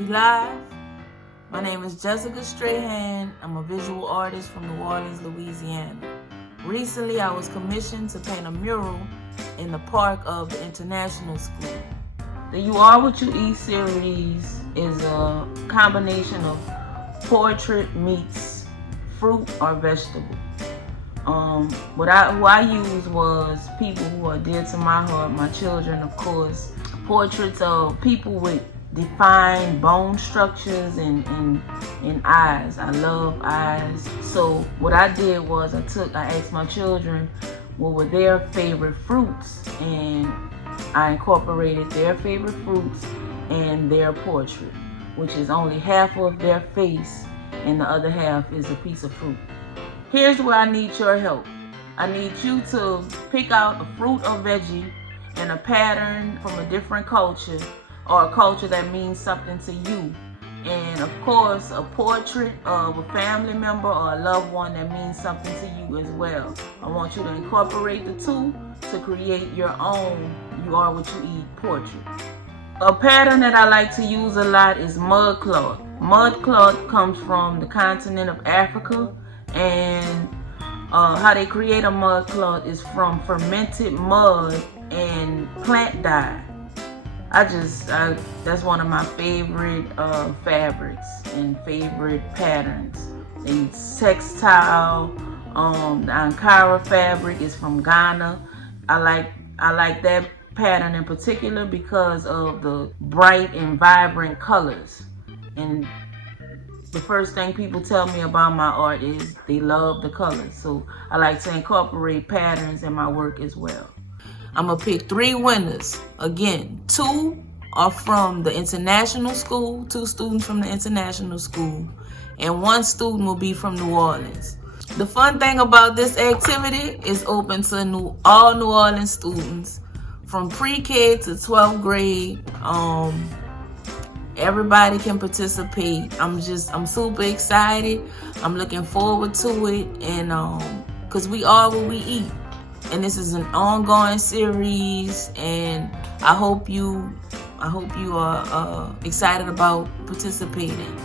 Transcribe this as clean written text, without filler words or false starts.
We live. My name is Jessica Strahan. I'm a visual artist from New Orleans, Louisiana. Recently, I was commissioned to paint a mural in the park of the International School. The You Are What You Eat series is a combination of portrait meets fruit or vegetable. Who I used was people who are dear to my heart, my children, of course. Portraits of people with defined bone structures and eyes. I love eyes. So what I did was I asked my children what were their favorite fruits, and I incorporated their favorite fruits in their portrait, which is only half of their face and the other half is a piece of fruit. Here's where I need your help. I need you to pick out a fruit or veggie and a pattern from a different culture or a culture that means something to you. And of course, a portrait of a family member or a loved one that means something to you as well. I want you to incorporate the two to create your own You Are What You Eat portrait. A pattern that I like to use a lot is mud cloth. Mud cloth comes from the continent of Africa, and how they create a mud cloth is from fermented mud and plant dye. That's one of my favorite fabrics and favorite patterns. They use textile. The Ankara fabric is from Ghana. I like that pattern in particular because of the bright and vibrant colors. And the first thing people tell me about my art is they love the colors. So I like to incorporate patterns in my work as well. I'm gonna pick 3 winners. Again, 2 are from the international school, 2 students from the international school, and 1 student will be from New Orleans. The fun thing about this activity is open to all New Orleans students from pre-K to 12th grade. Everybody can participate. I'm super excited. I'm looking forward to it, and because we are what we eat. And this is an ongoing series, and I hope you are excited about participating.